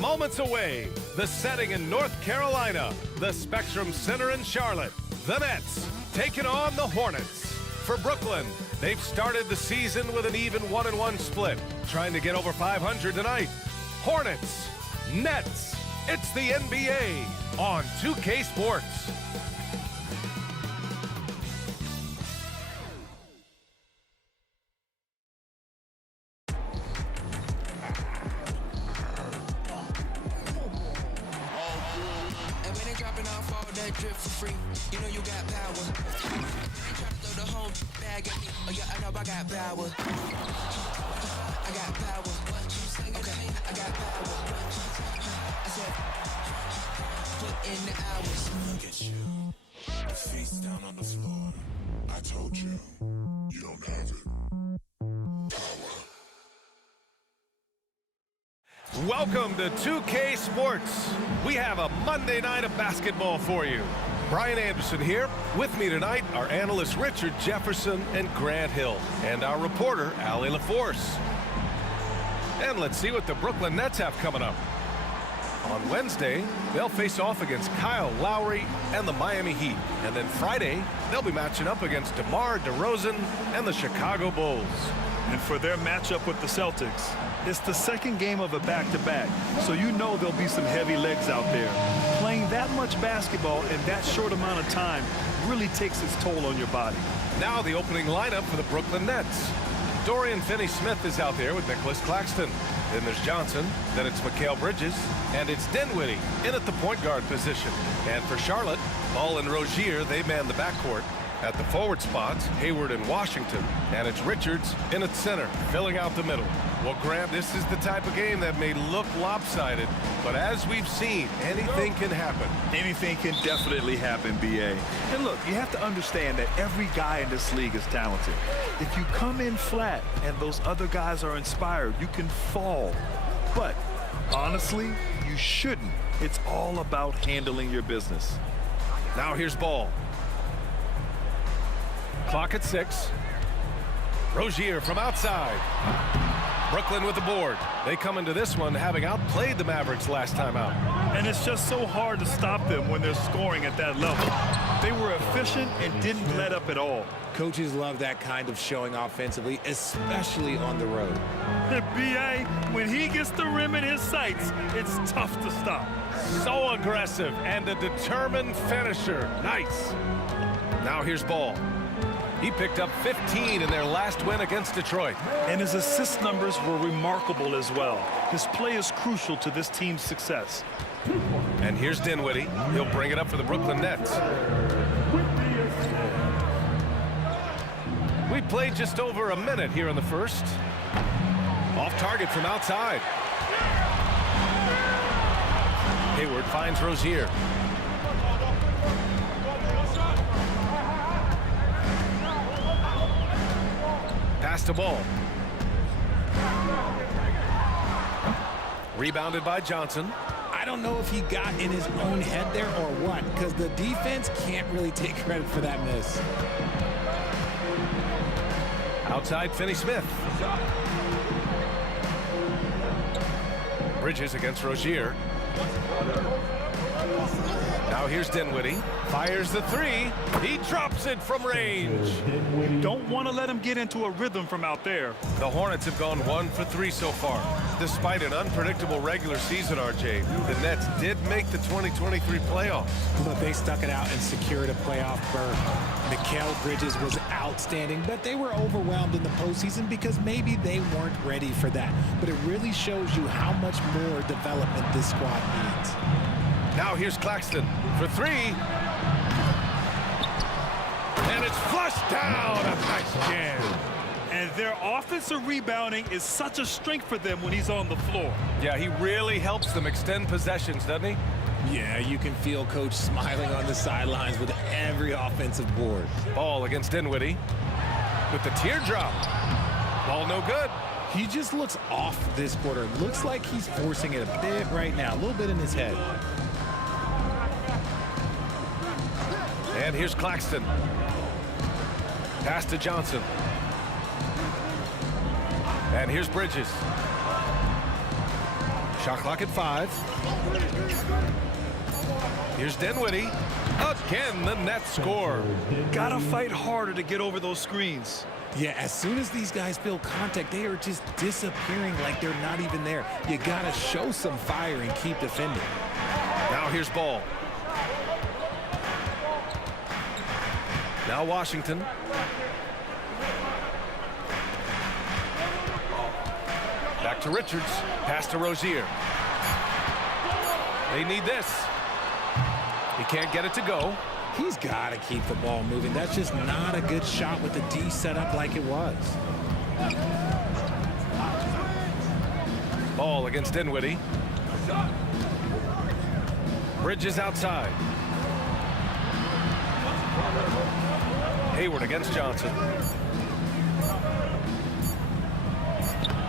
Moments away, the setting in North Carolina, the Spectrum Center in Charlotte. The Nets taking on the Hornets. For Brooklyn, they've started the season with an even 1-1 split, trying to get over 500 tonight. Hornets, Nets, it's the NBA on 2K Sports. Drip for free, you know you got power. Try to throw the whole bag at me. Oh yeah, I know I got power. I got power. Okay, I got power. I said, put in the hours. Look at you, face down on the floor. I told you, you don't have it. Welcome to 2K Sports. We have a Monday night of basketball for you. Brian Anderson here. With me tonight are analysts Richard Jefferson and Grant Hill, and our reporter, Allie LaForce. And let's see what the Brooklyn Nets have coming up. On Wednesday, they'll face off against Kyle Lowry and the Miami Heat. And then Friday, they'll be matching up against DeMar DeRozan and the Chicago Bulls. And for their matchup with the Celtics, it's the second game of a back-to-back, so you know there'll be some heavy legs out there. Playing that much basketball in that short amount of time really takes its toll on your body. Now the opening lineup for the Brooklyn Nets. Dorian Finney-Smith is out there with Nicholas Claxton. Then there's Johnson, then it's Mikal Bridges, and it's Dinwiddie in at the point guard position. And for Charlotte, Ball and Rozier, they man the backcourt. At the forward spots, Hayward and Washington, and it's Richards in at center, filling out the middle. Well, Graham, this is the type of game that may look lopsided, but as we've seen, anything can happen. Anything can definitely happen, B.A. And look, you have to understand that every guy in this league is talented. If you come in flat and those other guys are inspired, you can fall. But honestly, you shouldn't. It's all about handling your business. Now here's Ball. Clock at 6. Rozier from outside. Brooklyn with the board. They come into this one having outplayed the Mavericks last time out. And it's just so hard to stop them when they're scoring at that level. They were efficient and didn't let up at all. Coaches love that kind of showing offensively, especially on the road. B.A., when he gets the rim in his sights, it's tough to stop. So aggressive and a determined finisher. Nice. Now here's Ball. He picked up 15 in their last win against Detroit. And his assist numbers were remarkable as well. His play is crucial to this team's success. And here's Dinwiddie. He'll bring it up for the Brooklyn Nets. We played just over a minute here in the first. Off target from outside. Hayward finds Rozier. Pass to Ball. Rebounded by Johnson. I don't know if he got in his own head there or what, because the defense can't really take credit for that miss. Outside Finney-Smith. Bridges against Rozier. Now here's Dinwiddie. Fires the three. He drops it from range. Don't want to let him get into a rhythm from out there. The Hornets have gone 1 for 3 so far. Despite an unpredictable regular season, RJ, the Nets did make the 2023 playoffs. But they stuck it out and secured a playoff berth. Mikal Bridges was outstanding, but they were overwhelmed in the postseason because maybe they weren't ready for that. But it really shows you how much more development this squad needs. Now here's Claxton for 3. And it's flushed down. A nice jam. And their offensive rebounding is such a strength for them when he's on the floor. Yeah, he really helps them extend possessions, doesn't he? Yeah, you can feel Coach smiling on the sidelines with every offensive board. Ball against Dinwiddie with the teardrop. Ball no good. He just looks off this quarter. Looks like he's forcing it a bit right now, a little bit in his head. And here's Claxton. Pass to Johnson. And here's Bridges. Shot clock at 5. Here's Dinwiddie. Again, the net score. Gotta fight harder to get over those screens. Yeah, as soon as these guys feel contact, they are just disappearing like they're not even there. You gotta show some fire and keep defending. Now here's Ball. Now Washington. Back to Richards. Pass to Rozier. They need this. He can't get it to go. He's got to keep the ball moving. That's just not a good shot with the D set up like it was. Ball against Dinwiddie. Bridges outside. Hayward against Johnson.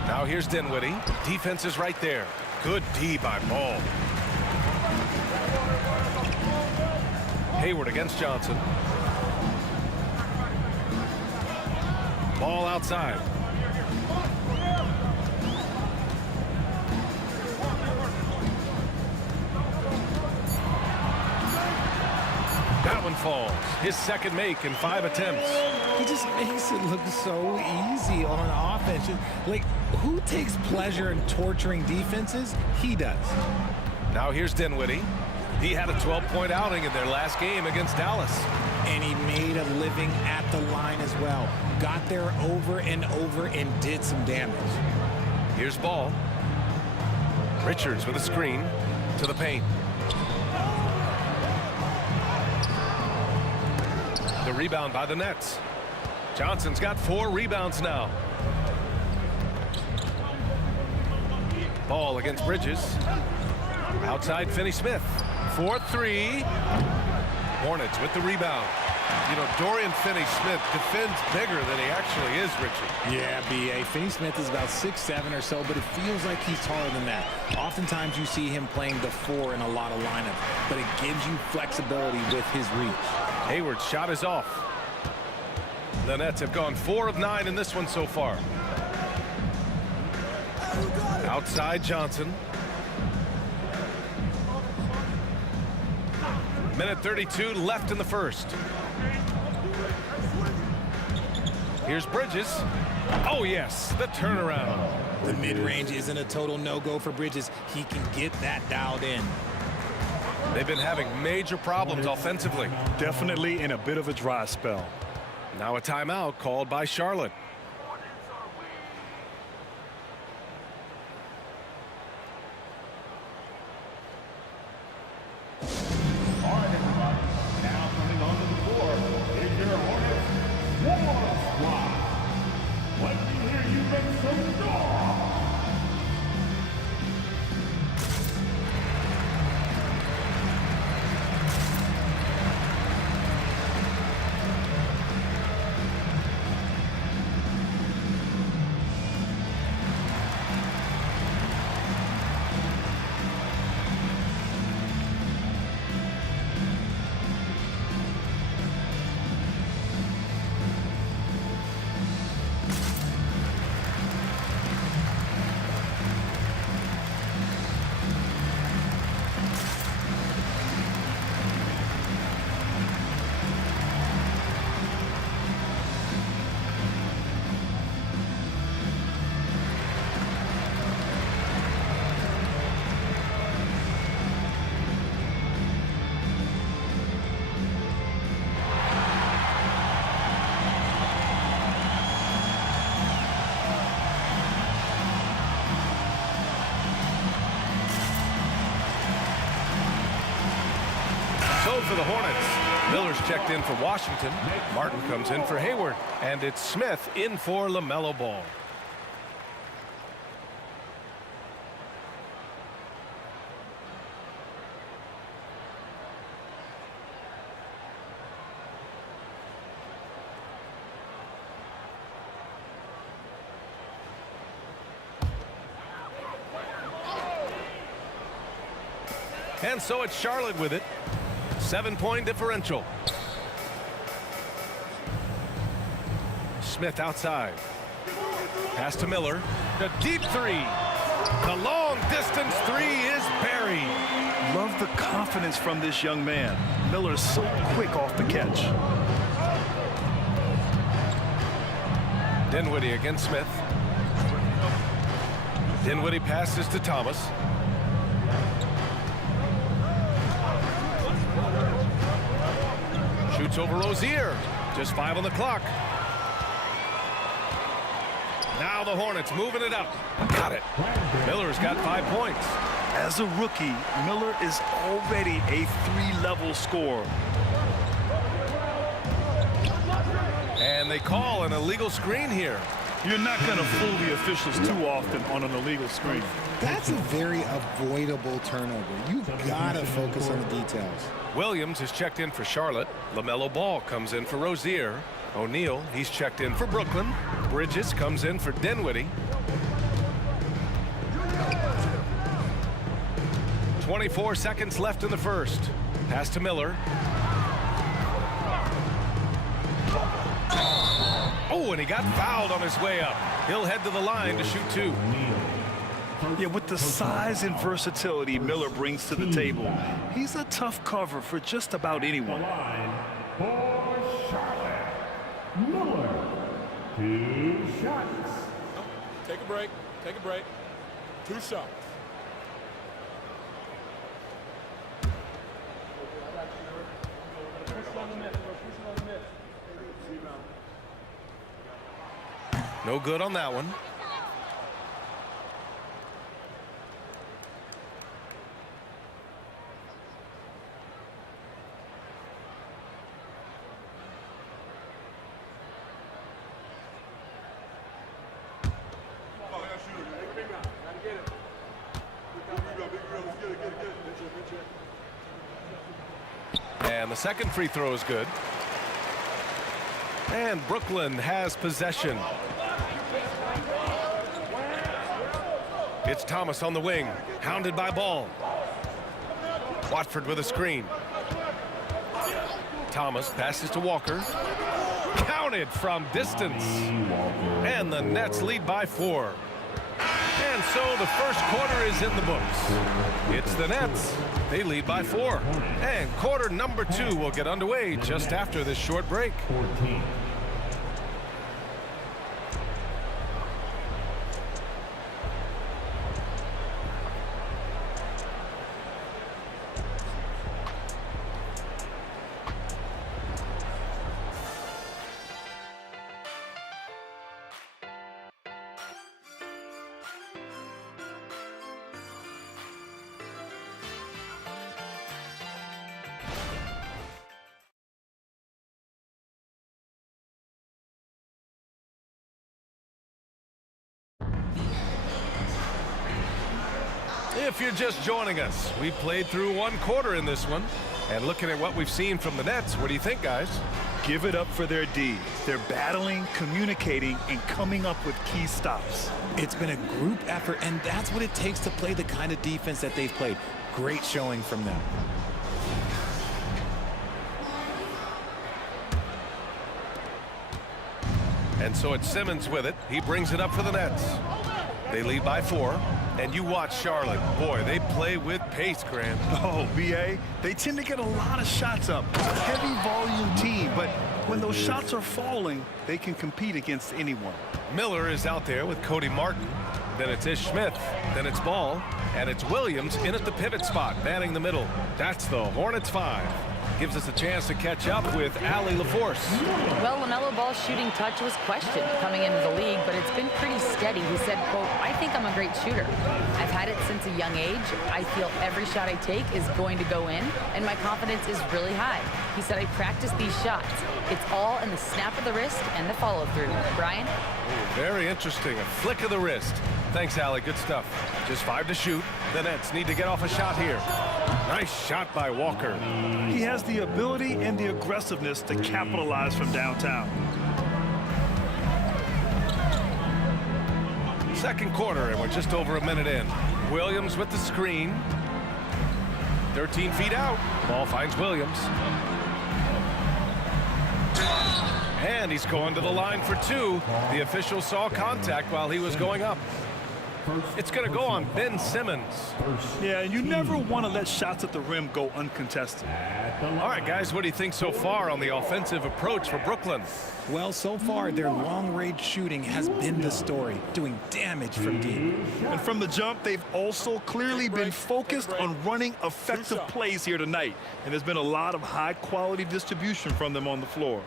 Now here's Dinwiddie. Defense is right there. Good D by Ball. Hayward against Johnson. Ball outside. That one falls. His second make in 5 attempts. He just makes it look so easy on offense. Like, who takes pleasure in torturing defenses? He does. Now here's Dinwiddie. He had a 12-point outing in their last game against Dallas. And he made a living at the line as well. Got there over and over and did some damage. Here's Ball. Richards with a screen to the paint. The rebound by the Nets. Johnson's got 4 rebounds now. Ball against Bridges. Outside Finney-Smith. 4-3. Hornets with the rebound. You know, Dorian Finney-Smith defends bigger than he actually is, Richie. Yeah, B.A. Finney-Smith is about 6'7" or so, but it feels like he's taller than that. Oftentimes you see him playing the 4 in a lot of lineups, but it gives you flexibility with his reach. Hayward's shot is off. The Nets have gone 4 of 9 in this one so far. Outside Johnson. Minute 32 left in the first. Here's Bridges. Oh, yes, the turnaround. The mid-range isn't a total no-go for Bridges. He can get that dialed in. They've been having major problems offensively. Definitely in a bit of a dry spell. Now a timeout called by Charlotte. All right, everybody. Now coming onto the floor is your Hornets War Squad. Let me hear you make some noise. So for the Hornets, Miller's checked in for Washington. Martin comes in for Hayward. And it's Smith in for LaMelo Ball. And so it's Charlotte with it. 7-point differential. Smith outside. Pass to Miller. The deep three. The long distance three is buried. Love the confidence from this young man. Miller's so quick off the catch. Dinwiddie against Smith. Dinwiddie passes to Thomas. Shoots over Rozier. Just 5 on the clock. Now the Hornets moving it up. Got it. Miller's got 5 points. As a rookie, Miller is already a 3-level scorer. And they call an illegal screen here. You're not going to fool the officials too often on an illegal screen. That's a very avoidable turnover. You gotta focus on the details. Williams is checked in for Charlotte. LaMelo Ball comes in for Rozier. O'Neal, he's checked in for Brooklyn. Bridges comes in for Dinwiddie. 24 seconds left in the first. Pass to Miller. Oh, and he got fouled on his way up. He'll head to the line to shoot 2. Yeah, with the size and versatility Miller brings to the table, he's a tough cover for just about anyone. For Charlotte, Miller. 2 shots. Take a break. Take a break. 2 shots. No good on that one. And the second free throw is good. And Brooklyn has possession. It's Thomas on the wing, hounded by Ball. Watford with a screen. Thomas passes to Walker. Counted from distance. And the Nets lead by 4. And so the first quarter is in the books. It's the Nets. They lead by 4. And quarter number 2 will get underway just after this short break. 14. If you're just joining us, we played through 1 quarter in this one. And looking at what we've seen from the Nets, what do you think, guys? Give it up for their D. They're battling, communicating, and coming up with key stops. It's been a group effort, and that's what it takes to play the kind of defense that they've played. Great showing from them. And so it's Simmons with it. He brings it up for the Nets. They lead by 4. And you watch Charlotte. Boy, they play with pace, Grant. Oh, B.A., they tend to get a lot of shots up. It's a heavy volume team, but when those shots are falling, they can compete against anyone. Miller is out there with Cody Martin. Then it's Ish Smith. Then it's Ball. And it's Williams in at the pivot spot, manning the middle. That's the Hornets 5. Gives us a chance to catch up with Allie LaForce. Well, LaMelo Ball's shooting touch was questioned coming into the league, but it's been pretty steady. He said, quote, "I think I'm a great shooter. I've had it since a young age. I feel every shot I take is going to go in, and my confidence is really high." He said, "I practice these shots. It's all in the snap of the wrist and the follow-through." Brian? Ooh, very interesting. A flick of the wrist. Thanks, Allie. Good stuff. Just 5 to shoot. The Nets need to get off a shot here. Nice shot by Walker. He has the ability and the aggressiveness to capitalize from downtown. Second quarter, and we're just over a minute in. Williams with the screen. 13 feet out. Ball finds Williams. And he's going to the line for two. The official saw contact while he was going up. It's going to go on Ben Simmons. Yeah, and you never want to let shots at the rim go uncontested. All right, guys, what do you think so far on the offensive approach for Brooklyn? Well, so far, their long-range shooting has been the story, doing damage from deep. And from the jump, they've also clearly been focused on running effective plays here tonight. And there's been a lot of high-quality distribution from them on the floor.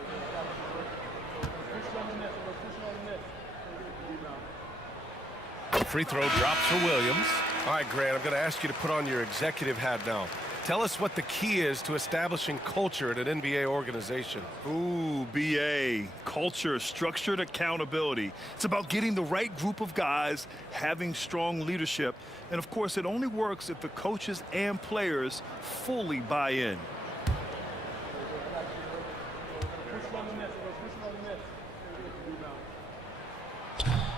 The free throw drops for Williams. All right, Grant, I'm going to ask you to put on your executive hat now. Tell us what the key is to establishing culture at an NBA organization. Ooh, BA. Culture, structured accountability. It's about getting the right group of guys, having strong leadership. And, of course, it only works if the coaches and players fully buy in.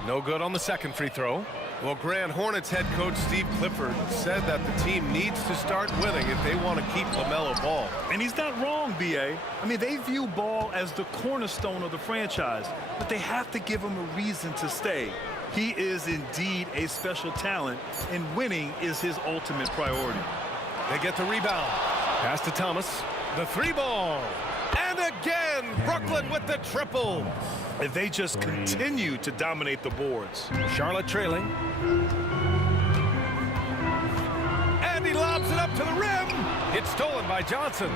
No good on the second free throw. Well, Grant, Hornets head coach Steve Clifford said that the team needs to start winning if they want to keep LaMelo Ball. And he's not wrong, BA. I mean, they view Ball as the cornerstone of the franchise, but they have to give him a reason to stay. He is indeed a special talent, and winning is his ultimate priority. They get the rebound. Pass to Thomas. The three ball. And again, Brooklyn with the triple. If they just continue to dominate the boards. Charlotte trailing. And he lobs it up to the rim. It's stolen by Johnson.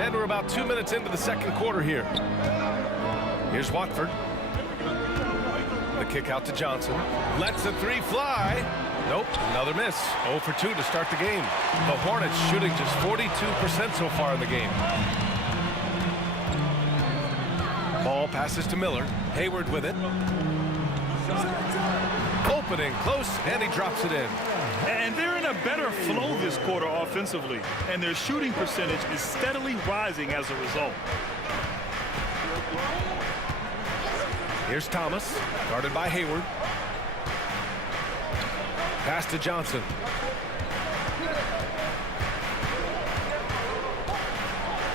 And we're about 2 minutes into the second quarter here. Here's Watford. The kick out to Johnson. Lets the three fly. Nope, another miss. 0 for 2 to start the game. The Hornets shooting just 42% so far in the game. Ball passes to Miller. Hayward with it. Opening close, and he drops it in. And they're in a better flow this quarter offensively, and their shooting percentage is steadily rising as a result. Here's Thomas, guarded by Hayward. Pass to Johnson.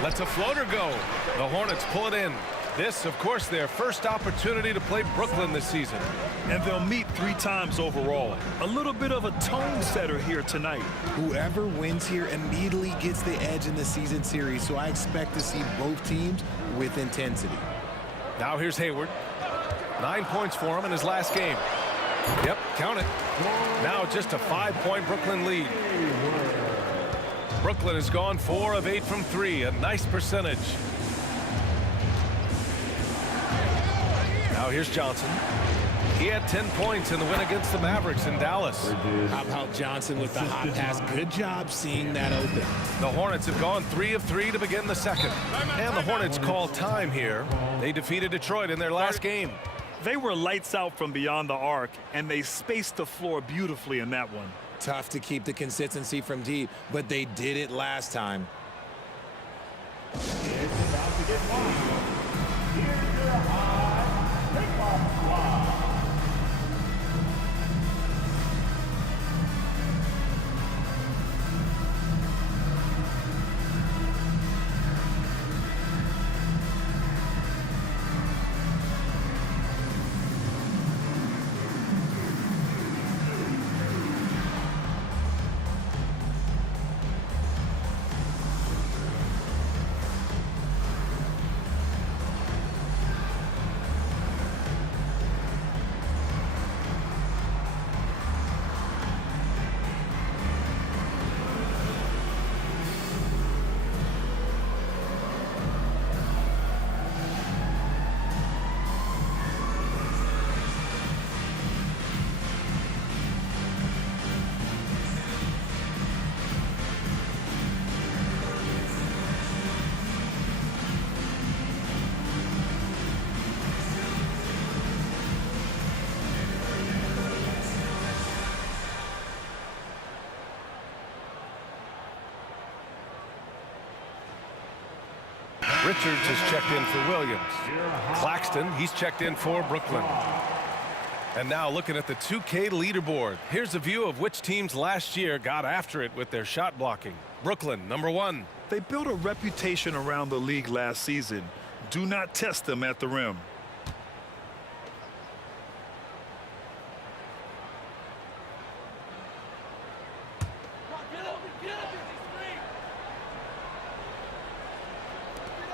Lets a floater go. The Hornets pull it in. This, of course, their first opportunity to play Brooklyn this season. And they'll meet 3 times overall. A little bit of a tone setter here tonight. Whoever wins here immediately gets the edge in the season series, so I expect to see both teams with intensity. Now here's Hayward. 9 points for him in his last game. Yep, count it. Now just a 5-point Brooklyn lead. Brooklyn has gone 4 of 8 from 3, a nice percentage. Now here's Johnson. He had 10 points in the win against the Mavericks in Dallas. How about Johnson with the hot pass? Good job seeing that open. The Hornets have gone 3 of 3 to begin the second. And the Hornets call time here. They defeated Detroit in their last game. They were lights out from beyond the arc, and they spaced the floor beautifully in that one. Tough to keep the consistency from deep, but they did it last time. It's about to get wild. Here's your high pickoff squad. Richards has checked in for Williams. Claxton, he's checked in for Brooklyn. And now looking at the 2K leaderboard. Here's a view of which teams last year got after it with their shot blocking. Brooklyn, number 1. They built a reputation around the league last season. Do not test them at the rim.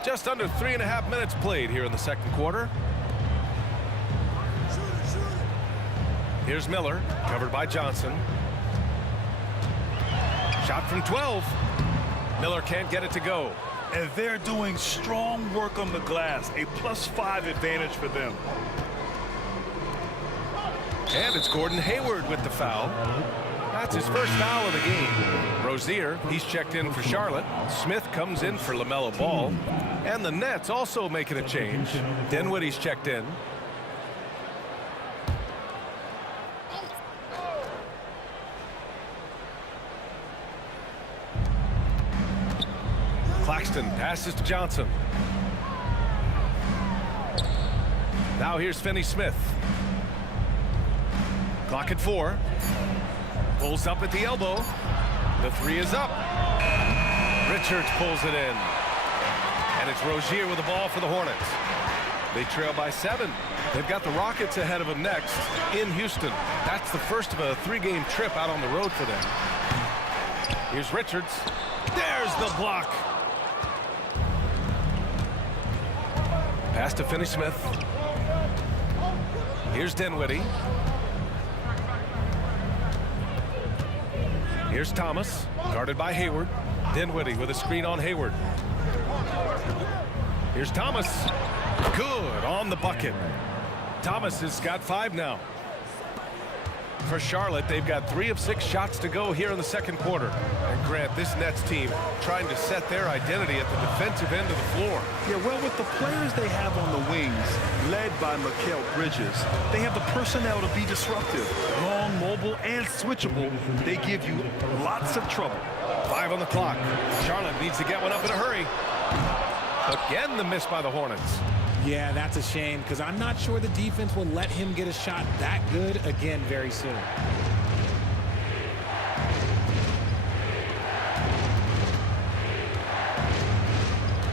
Just under 3.5 minutes played here in the second quarter. Here's Miller, covered by Johnson. Shot from 12. Miller can't get it to go. And they're doing strong work on the glass. A +5 advantage for them. And it's Gordon Hayward with the foul. That's his first foul of the game. Rozier, he's checked in for Charlotte. Smith comes in for LaMelo Ball. And the Nets also making a change. Dinwiddie's checked in. Claxton passes to Johnson. Now here's Finney Smith. Clock at 4. Pulls up at the elbow. The 3 is up. Richards pulls it in. And it's Rozier with the ball for the Hornets. They trail by 7. They've got the Rockets ahead of them next in Houston. That's the first of a 3-game trip out on the road for them. Here's Richards. There's the block. Pass to Finney Smith. Here's Dinwiddie. Here's Thomas, guarded by Hayward. Dinwiddie with a screen on Hayward. Here's Thomas. Good on the bucket. Thomas has got 5 now. For Charlotte, they've got 3 of 6 shots to go here in the second quarter. And Grant, this Nets team trying to set their identity at the defensive end of the floor. Yeah, well, with the players they have on the wings, led by Mikal Bridges, they have the personnel to be disruptive. Long, mobile, and switchable. They give you lots of trouble. 5 on the clock. Charlotte needs to get one up in a hurry. Again, the miss by the Hornets. Yeah, that's a shame because I'm not sure the defense will let him get a shot that good again very soon.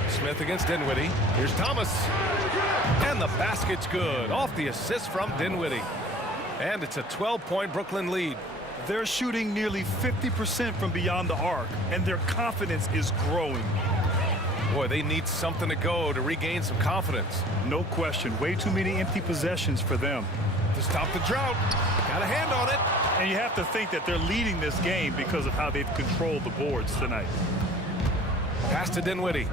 Smith against Dinwiddie. Here's Thomas. And the basket's good. Off the assist from Dinwiddie. And it's a 12-point Brooklyn lead. They're shooting nearly 50% from beyond the arc, and their confidence is growing. Boy, they need something to go to regain some confidence. No question. Way too many empty possessions for them. To stop the drought. Got a hand on it. And you have to think that they're leading this game because of how they've controlled the boards tonight. Pass to Dinwiddie.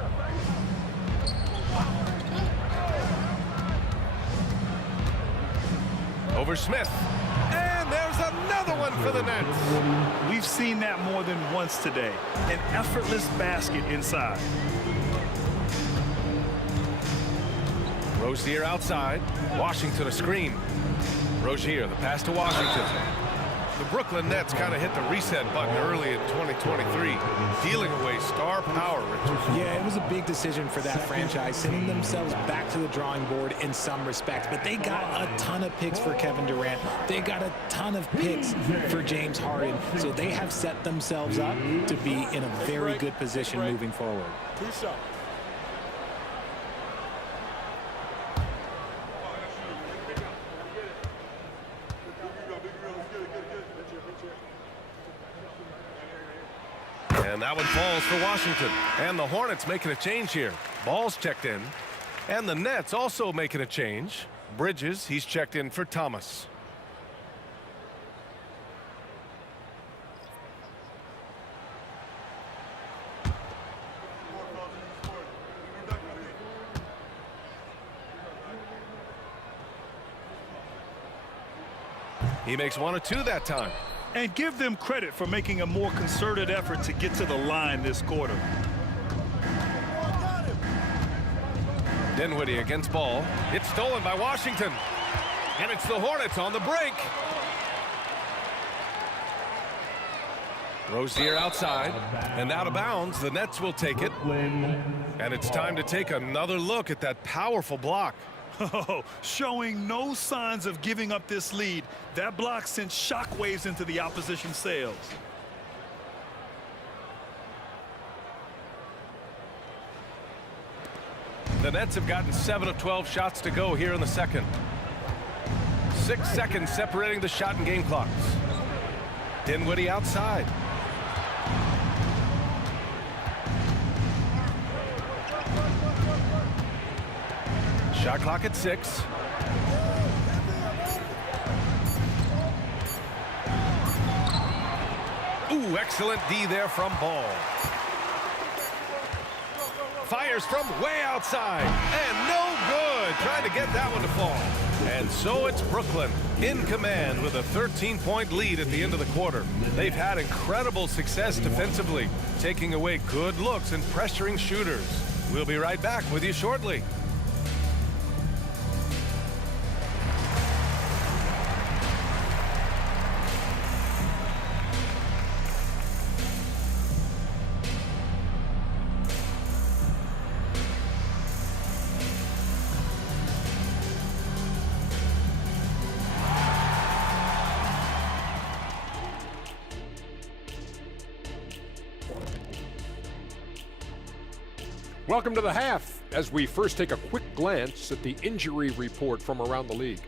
Over Smith. And there's another one for the Nets. We've seen that more than once today. An effortless basket inside. Rozier outside. Washington a screen. Rozier, the pass to Washington. The Brooklyn Nets kind of hit the reset button early in 2023, dealing away star power, Richard. Yeah, it was a big decision for that franchise, sending themselves back to the drawing board in some respects. But they got a ton of picks for Kevin Durant. They got a ton of picks for James Harden. So they have set themselves up to be in a very good position moving forward. 2 shots. And that one falls for Washington. And the Hornets making a change here. Ball's checked in. And the Nets also making a change. Bridges, he's checked in for Thomas. He makes 1 or 2 that time. And give them credit for making a more concerted effort to get to the line this quarter. Dinwiddie against Ball. It's stolen by Washington. And it's the Hornets on the break. Rozier outside and out of bounds. The Nets will take it. And it's time to take another look at that powerful block. Oh, showing no signs of giving up this lead. That block sent shockwaves into the opposition sails. the Nets have gotten 7 of 12 shots to go here in the second. 6 seconds separating the shot and game clocks. Dinwiddie outside. Shot clock at 6. Ooh, excellent D there from Ball. Fires from way outside. And no good. Trying to get that one to fall. And so it's Brooklyn in command with a 13-point lead at the end of the quarter. They've had incredible success defensively, taking away good looks and pressuring shooters. We'll be right back with you shortly. Welcome to the half, as we first take a quick glance at the injury report from around the league.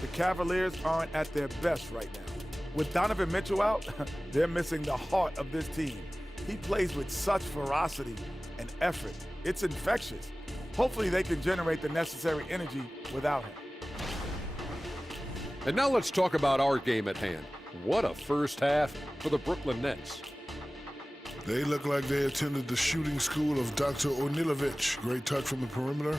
The Cavaliers aren't at their best right now. With Donovan Mitchell out, they're missing the heart of this team. He plays with such ferocity and effort. It's infectious. Hopefully they can generate the necessary energy without him. And now let's talk about our game at hand. What a first half for the Brooklyn Nets. They look like they attended the shooting school of Dr. Onilovich. Great touch from the perimeter.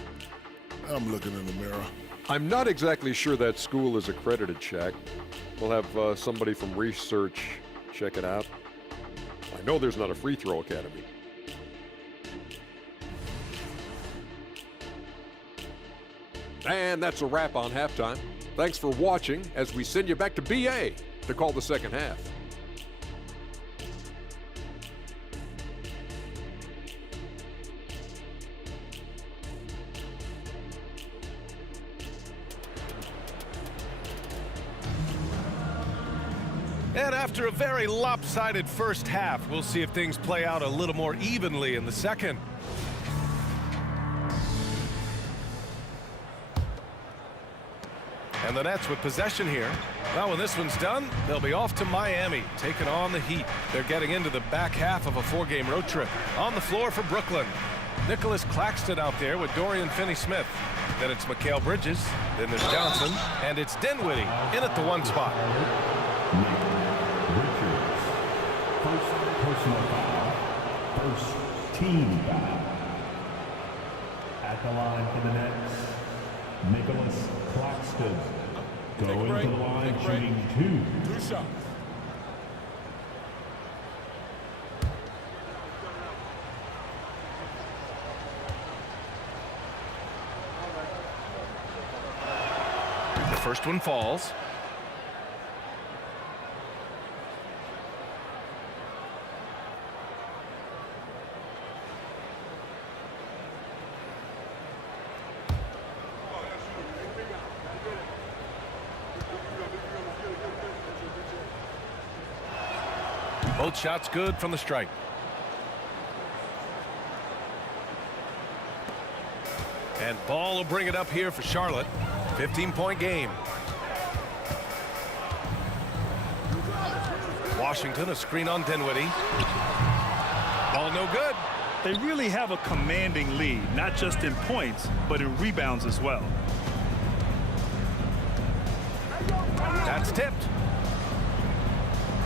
I'm looking in the mirror. I'm not exactly sure that school is accredited, Shaq. We'll have somebody from research check it out. I know there's not a free throw academy. And that's a wrap on halftime. Thanks for watching as we send you back to BA to call the second half. And after a very lopsided first half, we'll see if things play out a little more evenly in the second. And the Nets with possession here. Well, when this one's done, they'll be off to Miami, taking on the Heat. They're getting into the back half of a 4-game road trip. On the floor for Brooklyn, Nicholas Claxton out there with Dorian Finney-Smith. Then it's Mikal Bridges, then there's Johnson, and it's Dinwiddie in at the 1 spot. First personal foul. First team foul. At the line for the Nets, Nicholas Claxton. Going to the line, shooting 2 shots. The first one falls. Both shots good from the strike. And Ball will bring it up here for Charlotte. 15-point game. Washington, a screen on Dinwiddie. Ball no good. They really have a commanding lead, not just in points, but in rebounds as well. That's tipped.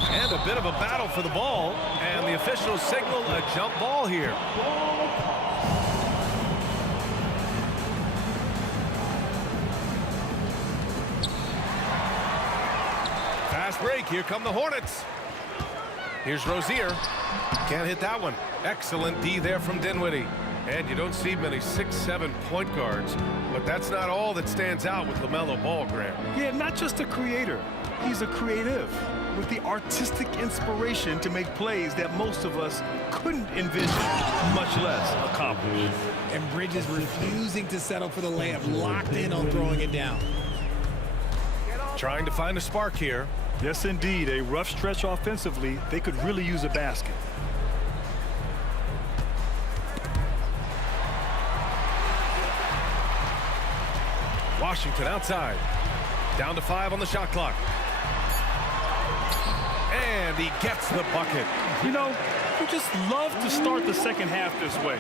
And a bit of a battle for the ball, and the officials signal a jump ball here. Fast break, here come the Hornets. Here's Rozier. Can't hit that one. Excellent D there from Dinwiddie. And you don't see many 6'7" point guards, but that's not all that stands out with LaMelo Ball, Grant. Yeah, not just a creator. He's a creative with the artistic inspiration to make plays that most of us couldn't envision, much less accomplish. And Bridges refusing to settle for the layup, locked in on throwing it down. Trying to find a spark here. Yes, indeed. A rough stretch offensively. They could really use a basket. Washington outside. Down to 5 on the shot clock. And he gets the bucket. You know, we just love to start the second half this way.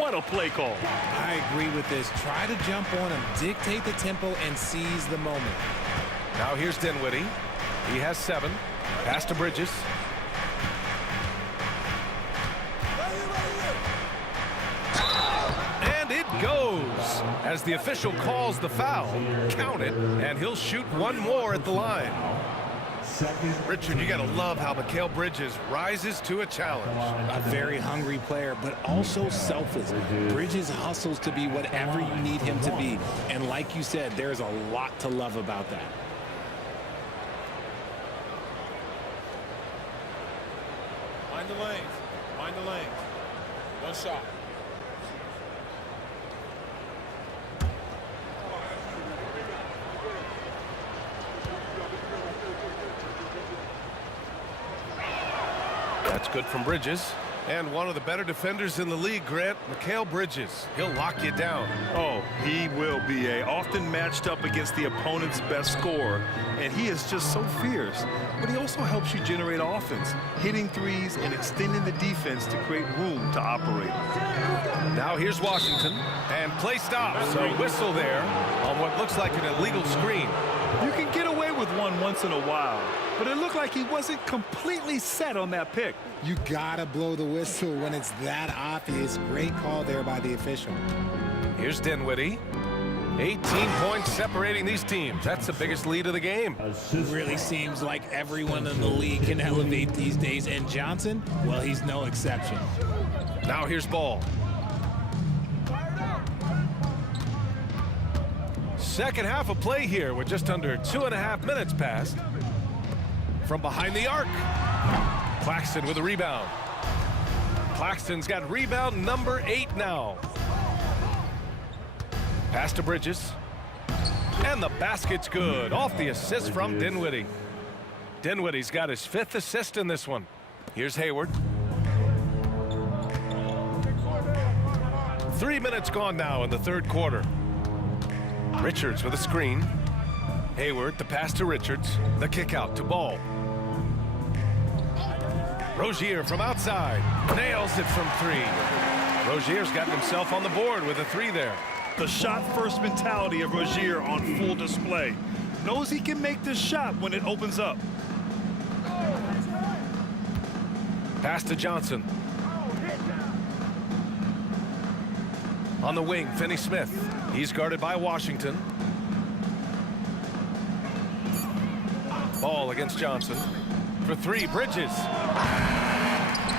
What a play call. I agree with this. Try to jump on him, dictate the tempo, and seize the moment. Now here's Dinwiddie. He has 7. Pass to Bridges. And it goes. As the official calls the foul, count it, and he'll shoot one more at the line. Richard, you got to love how Mikal Bridges rises to a challenge. A very hungry player, but also selfless. Bridges hustles to be whatever you need him to be. And like you said, there's a lot to love about that. Mind the lanes. Mind the lanes. One shot. That's good from Bridges. And one of the better defenders in the league, Grant, Mikal Bridges. He'll lock you down. Oh, he will be often matched up against the opponent's best scorer. And he is just so fierce. But he also helps you generate offense, hitting threes and extending the defense to create room to operate. Now here's Washington. And play stops. A whistle there on what looks like an illegal screen. You can get away with one once in a while, but it looked like he wasn't completely set on that pick. You gotta blow the whistle when it's that obvious. Great call there by the official. Here's Dinwiddie. 18 points separating these teams. That's the biggest lead of the game. Really seems like everyone in the league can elevate these days, and Johnson, well, he's no exception. Now here's Ball. Second half of play here with just under 2.5 minutes passed. From behind the arc. Claxton with a rebound. Claxton's got rebound number 8 now. Pass to Bridges. And the basket's good. Off the assist from Dinwiddie. Dinwiddie's got his 5th assist in this one. Here's Hayward. 3 minutes gone now in the third quarter. Richards with a screen. Hayward, the pass to Richards. The kick out to Ball. Rozier from outside. Nails it from 3. Rozier's gotten himself on the board with a 3 there. The shot-first mentality of Rozier on full display. Knows he can make this shot when it opens up. Pass to Johnson. On the wing, Finney-Smith. He's guarded by Washington. Ball against Johnson. For 3, Bridges.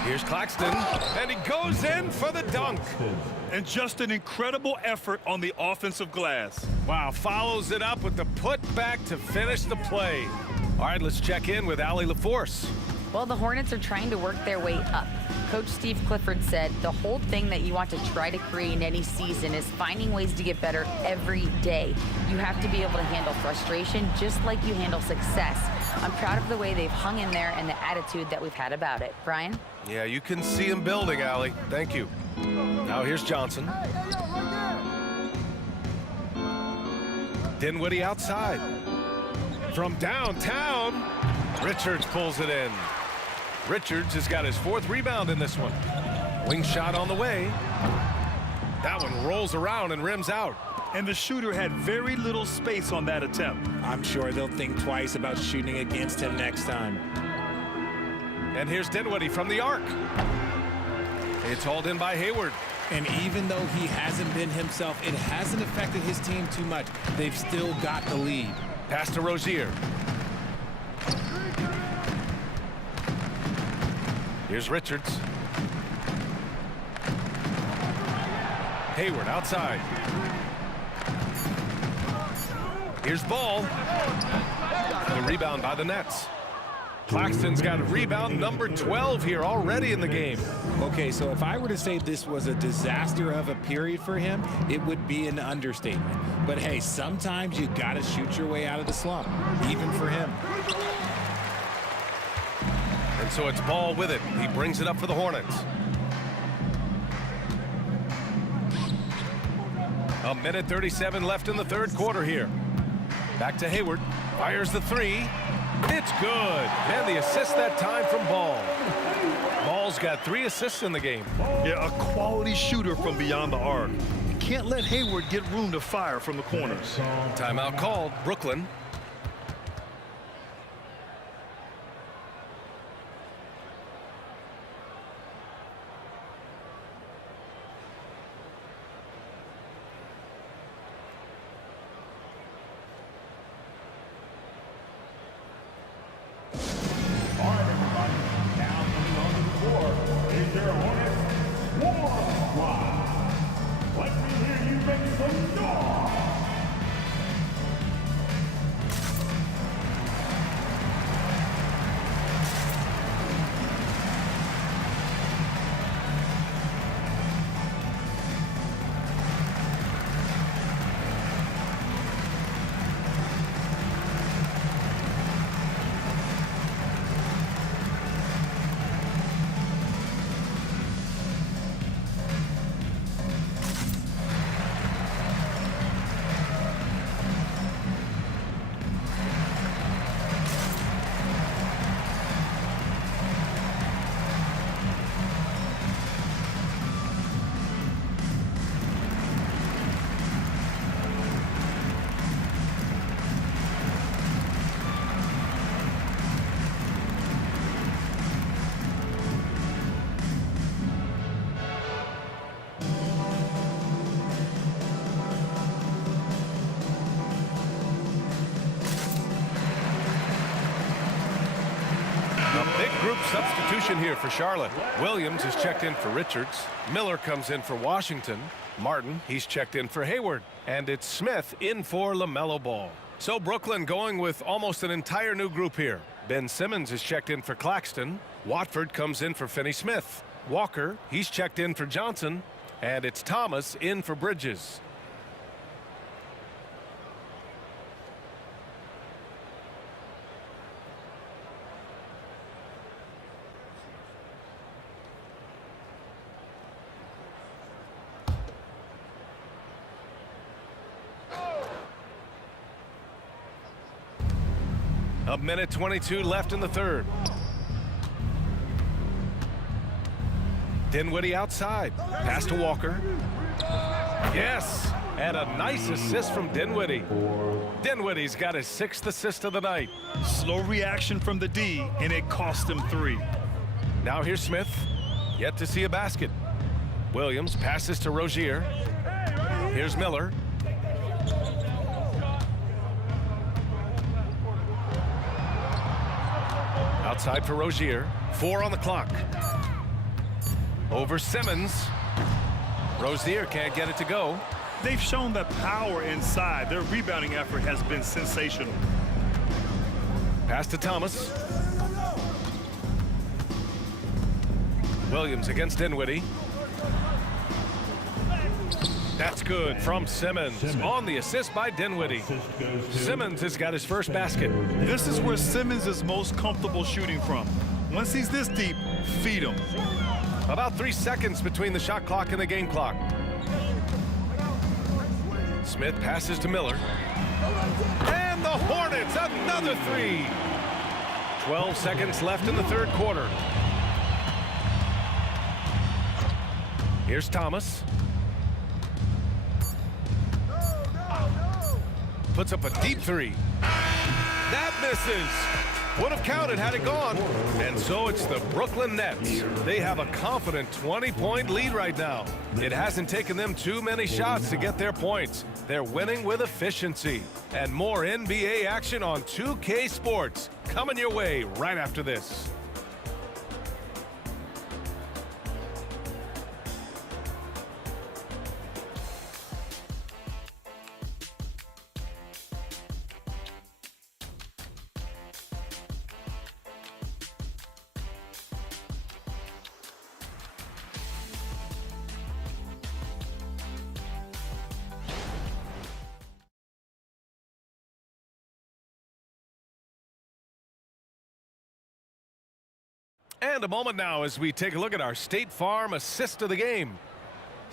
Here's Claxton. And he goes in for the dunk. And just an incredible effort on the offensive glass. Wow, follows it up with the putback to finish the play. All right, let's check in with Allie LaForce. Well, the Hornets are trying to work their way up. Coach Steve Clifford said the whole thing that you want to try to create in any season is finding ways to get better every day. You have to be able to handle frustration just like you handle success. I'm proud of the way they've hung in there and the attitude that we've had about it. Brian? Yeah, you can see him building, Allie. Thank you. Now here's Johnson. Dinwiddie outside. From downtown, Richards pulls it in. Richards has got his 4th rebound in this one. Wing shot on the way. That one rolls around and rims out. And the shooter had very little space on that attempt. I'm sure they'll think twice about shooting against him next time. And here's Dinwiddie from the arc. It's hauled in by Hayward. And even though he hasn't been himself, it hasn't affected his team too much. They've still got the lead. Pass to Rozier. Here's Richards. Hayward outside. Here's Ball. The rebound by the Nets. Claxton's got a rebound number 12 here already in the game. Okay, so if I were to say this was a disaster of a period for him, it would be an understatement. But hey, sometimes you got to shoot your way out of the slump, even for him. And so it's Ball with it. He brings it up for the Hornets. A minute 37 left in the third quarter here. Back to Hayward. Fires the three. It's good. And the assist that time from Ball. Ball's got 3 assists in the game. Yeah, a quality shooter from beyond the arc. You can't let Hayward get room to fire from the corners. Timeout called. Brooklyn. All right, everybody. Now coming onto the floor is your Hornets War Squad. Let me hear you make some noise. Big group substitution here for Charlotte. Williams is checked in for Richards. Miller comes in for Washington. Martin, he's checked in for Hayward. And it's Smith in for LaMelo Ball. So Brooklyn going with almost an entire new group here. Ben Simmons is checked in for Claxton. Watford comes in for Finney-Smith. Walker, he's checked in for Johnson. And it's Thomas in for Bridges. A minute 22 left in the third. Dinwiddie outside. Pass to Walker. Yes, and a nice assist from Dinwiddie. Dinwiddie's got his 6th assist of the night. Slow reaction from the D, and it cost him 3. Now here's Smith. Yet to see a basket. Williams passes to Rozier. Here's Miller. Outside for Rozier. 4 on the clock. Over Simmons. Rozier can't get it to go. They've shown the power inside. Their rebounding effort has been sensational. Pass to Thomas. Williams against Dinwiddie. That's good from Simmons. On the assist by Dinwiddie. Simmons has got his first basket. This is where Simmons is most comfortable shooting from. Once he's this deep, feed him. About 3 seconds between the shot clock and the game clock. Smith passes to Miller. And the Hornets, another 3. 12 seconds left in the third quarter. Here's Thomas. Puts up a deep 3. That misses. Would have counted had it gone. And so it's the Brooklyn Nets. They have a confident 20-point lead right now. It hasn't taken them too many shots to get their points. They're winning with efficiency. And more NBA action on 2K Sports coming your way right after this. And a moment now as we take a look at our State Farm assist of the game.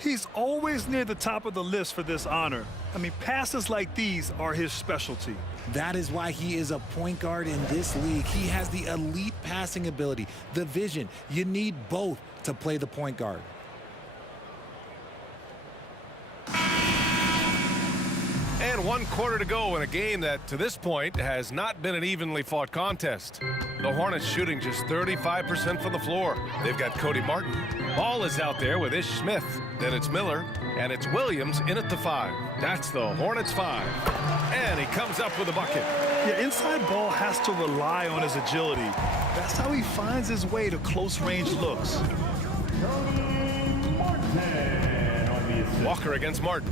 He's always near the top of the list for this honor. I mean, passes like these are his specialty. That is why he is a point guard in this league. He has the elite passing ability, the vision. You need both to play the point guard. And 1 quarter to go in a game that, to this point, has not been an evenly fought contest. The Hornets shooting just 35% from the floor. They've got Cody Martin. Ball is out there with Ish Smith. Then it's Miller, and it's Williams in at the 5. That's the Hornets 5. And he comes up with a bucket. Yeah, inside ball has to rely on his agility. That's how he finds his way to close-range looks. Walker against Martin.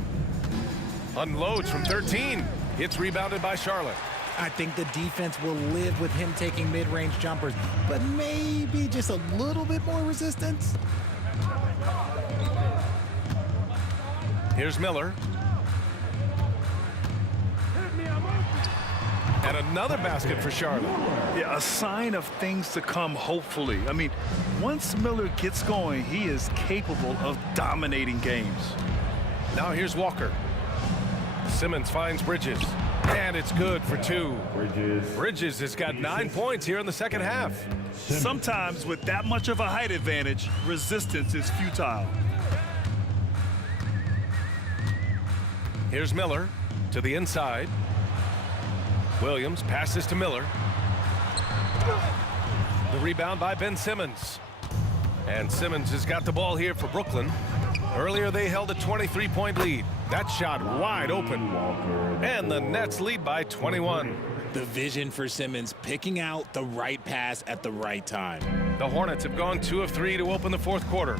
Unloads from 13. It's rebounded by Charlotte. I think the defense will live with him taking mid-range jumpers, but maybe just a little bit more resistance. Here's Miller. And another basket for Charlotte. Yeah, a sign of things to come, hopefully. I mean, once Miller gets going, he is capable of dominating games. Now here's Walker. Simmons finds Bridges. And it's good for 2. Bridges has got 9 points here in the second half. Sometimes with that much of a height advantage, resistance is futile. Here's Miller to the inside. Williams passes to Miller. The rebound by Ben Simmons. And Simmons has got the ball here for Brooklyn. Earlier they held a 23-point lead. That shot wide open. And the Nets lead by 21. The vision for Simmons, picking out the right pass at the right time. The Hornets have gone 2 of 3 to open the 4th quarter.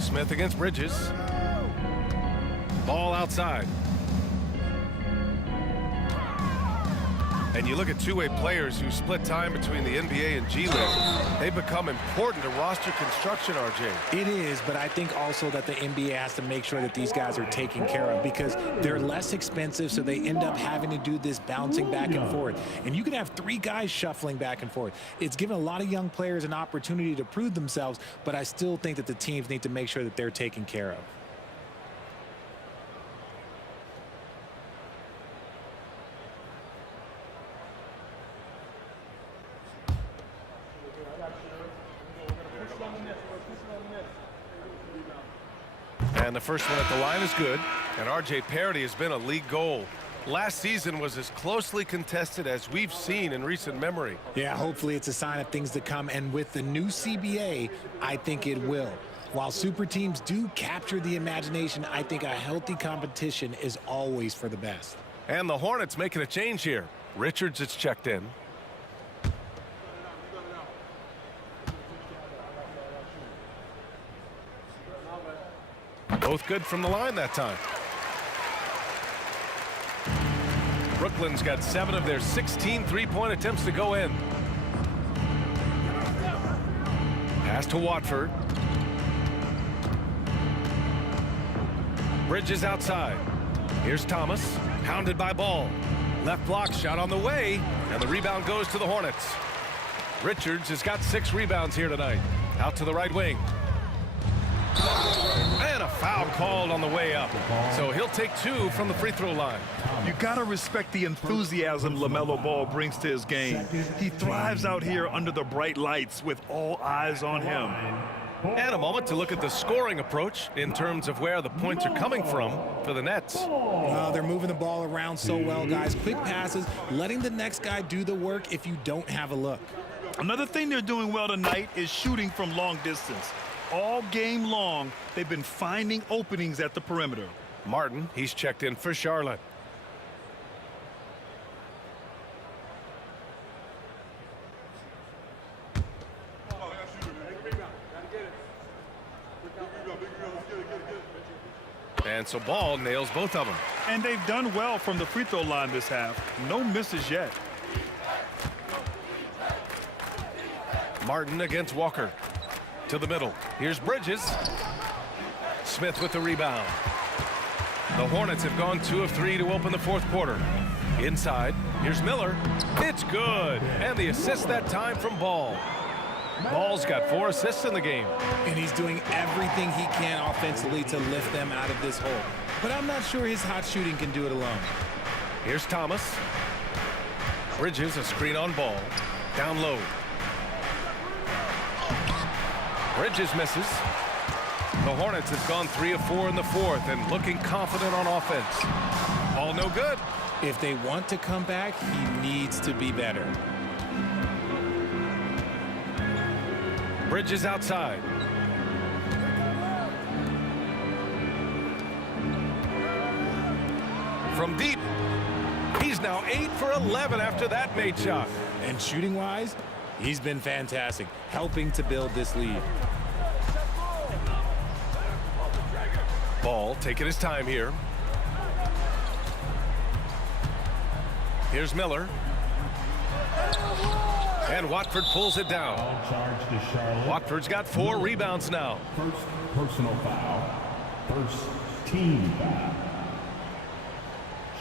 Smith against Bridges. Ball outside. And you look at two-way players who split time between the NBA and G League. They become important to roster construction, RJ. It is, but I think also that the NBA has to make sure that these guys are taken care of because they're less expensive, so they end up having to do this bouncing back and forth. And you can have 3 guys shuffling back and forth. It's given a lot of young players an opportunity to prove themselves, but I still think that the teams need to make sure that they're taken care of. And the first one at the line is good. And RJ parity has been a league goal. Last season was as closely contested as we've seen in recent memory. Yeah, hopefully it's a sign of things to come. And with the new CBA, I think it will. While super teams do capture the imagination, I think a healthy competition is always for the best. And the Hornets making a change here. Richards is checked in. Both good from the line that time. Brooklyn's got 7 of their 16 three-point attempts to go in. Pass to Watford. Bridges outside. Here's Thomas, pounded by Ball. Left block shot on the way, and the rebound goes to the Hornets. Richards has got 6 rebounds here tonight. Out to the right wing. And a foul called on the way up. So he'll take 2 from the free throw line. You gotta respect the enthusiasm LaMelo Ball brings to his game. He thrives out here under the bright lights with all eyes on him. And a moment to look at the scoring approach in terms of where the points are coming from for the Nets. They're moving the ball around so well, guys. Quick passes, letting the next guy do the work if you don't have a look. Another thing they're doing well tonight is shooting from long distance. All game long, they've been finding openings at the perimeter. Martin, he's checked in for Charlotte. And so Ball nails both of them. And they've done well from the free throw line this half. No misses yet. Martin against Walker. To the middle. Here's Bridges. Smith with the rebound. The Hornets have gone 2 of 3 to open the 4th quarter. Inside. Here's Miller. It's good. And the assist that time from Ball. Ball's got 4 assists in the game. And he's doing everything he can offensively to lift them out of this hole. But I'm not sure his hot shooting can do it alone. Here's Thomas. Bridges, a screen on Ball. Down low. Bridges misses. The Hornets have gone 3 of 4 in the fourth and looking confident on offense. Ball no good. If they want to come back, he needs to be better. Bridges outside. From deep. He's now 8 for 11 after that made shot. And shooting-wise, he's been fantastic, helping to build this lead. Ball taking his time here. Here's Miller. And Watford pulls it down. Charge to Charlotte. Watford's got 4 rebounds now. First personal foul. First team foul.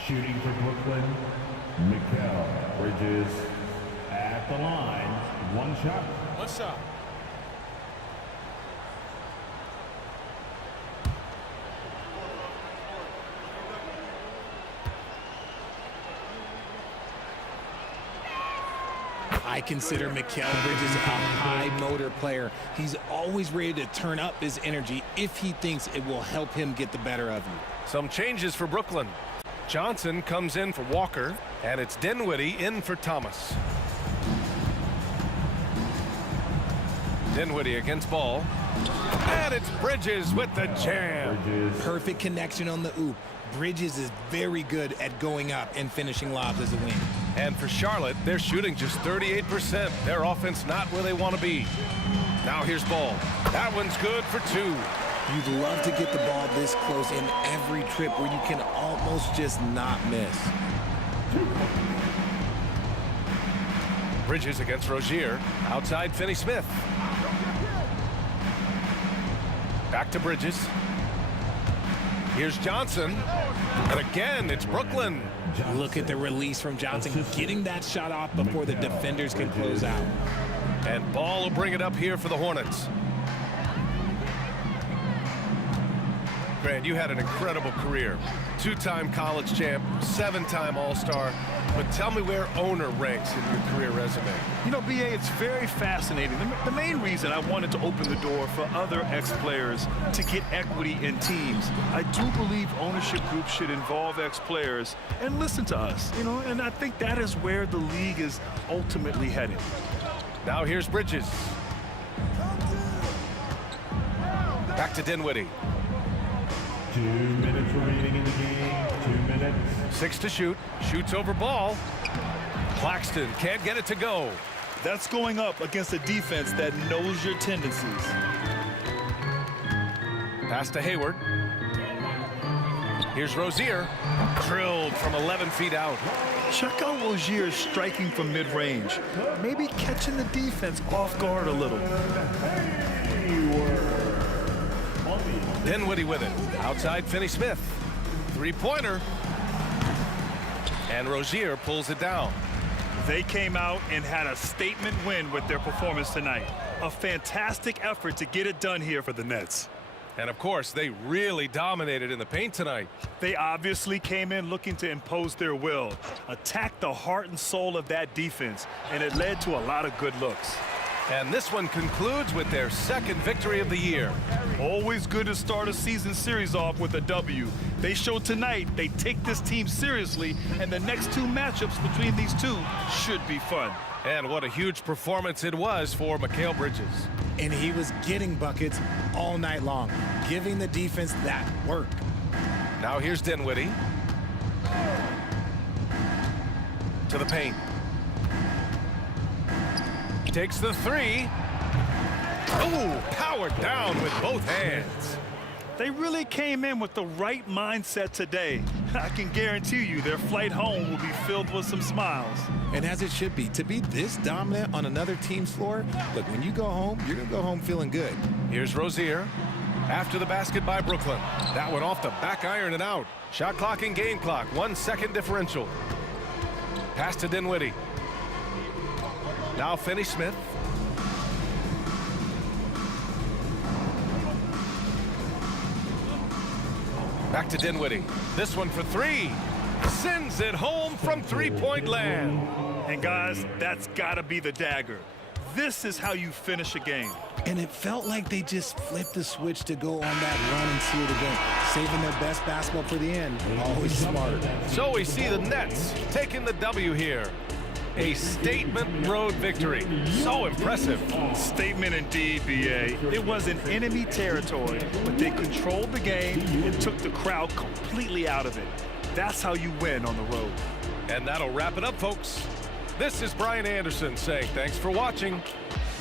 Shooting for Brooklyn, Mikal Bridges at the line. 1 shot. One shot. I consider Mikal Bridges a high motor player. He's always ready to turn up his energy if he thinks it will help him get the better of you. Some changes for Brooklyn. Johnson comes in for Walker, and it's Dinwiddie in for Thomas. Dinwiddie against Ball. And it's Bridges with the jam. Bridges. Perfect connection on the oop. Bridges is very good at going up and finishing lobs as a wing. And for Charlotte, they're shooting just 38%. Their offense not where they want to be. Now here's Ball. That one's good for 2. You'd love to get the ball this close in every trip where you can almost just not miss. Bridges against Rozier. Outside Finney-Smith. Back to Bridges. Here's Johnson. And again, it's Brooklyn. Look at the release from Johnson, getting that shot off before the defenders can close out. And Ball will bring it up here for the Hornets. Grant, you had an incredible career. 2-time college champ, 7-time All-Star. But tell me where owner ranks in your career resume. You know, B.A., it's very fascinating. The main reason I wanted to open the door for other ex-players to get equity in teams, I do believe ownership groups should involve ex-players and listen to us, you know, and I think that is where the league is ultimately headed. Now here's Bridges. Back to Dinwiddie. 2 minutes remaining in the game. 2 minutes. 6 to shoot. Shoots over Ball. Claxton can't get it to go. That's going up against a defense that knows your tendencies. Pass to Hayward. Here's Rozier. Drilled from 11 feet out. Check out Rozier striking from mid-range. Maybe catching the defense off guard a little. Dinwiddie with it. Outside Finney-Smith. 3-pointer. And Rozier pulls it down. They came out and had a statement win with their performance tonight. A fantastic effort to get it done here for the Nets. And of course, they really dominated in the paint tonight. They obviously came in looking to impose their will, attack the heart and soul of that defense, and it led to a lot of good looks. And this one concludes with their 2nd victory of the year. Always good to start a season series off with a W. They showed tonight they take this team seriously, and the next 2 matchups between these two should be fun. And what a huge performance it was for Mikal Bridges. And he was getting buckets all night long, giving the defense that work. Now here's Dinwiddie. To the paint. Takes the 3. Oh, powered down with both hands. They really came in with the right mindset today. I can guarantee you their flight home will be filled with some smiles. And as it should be, to be this dominant on another team's floor, look, when you go home, you're going to go home feeling good. Here's Rozier. After the basket by Brooklyn. That one off the back iron and out. Shot clock and game clock. 1 second differential. Pass to Dinwiddie. Now Finney-Smith. Back to Dinwiddie. This one for three. Sends it home from three-point land. And guys, that's got to be the dagger. This is how you finish a game. And it felt like they just flipped the switch to go on that run and seal the game, saving their best basketball for the end. Always smart. So we see the Nets taking the W here. A statement road victory. So impressive. Statement indeed, B.A. It was in enemy territory, but they controlled the game and took the crowd completely out of it. That's how you win on the road. And that'll wrap it up, folks. This is Brian Anderson saying thanks for watching.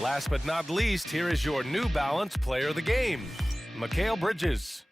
Last but not least, here is your New Balance Player of the Game, Mikal Bridges.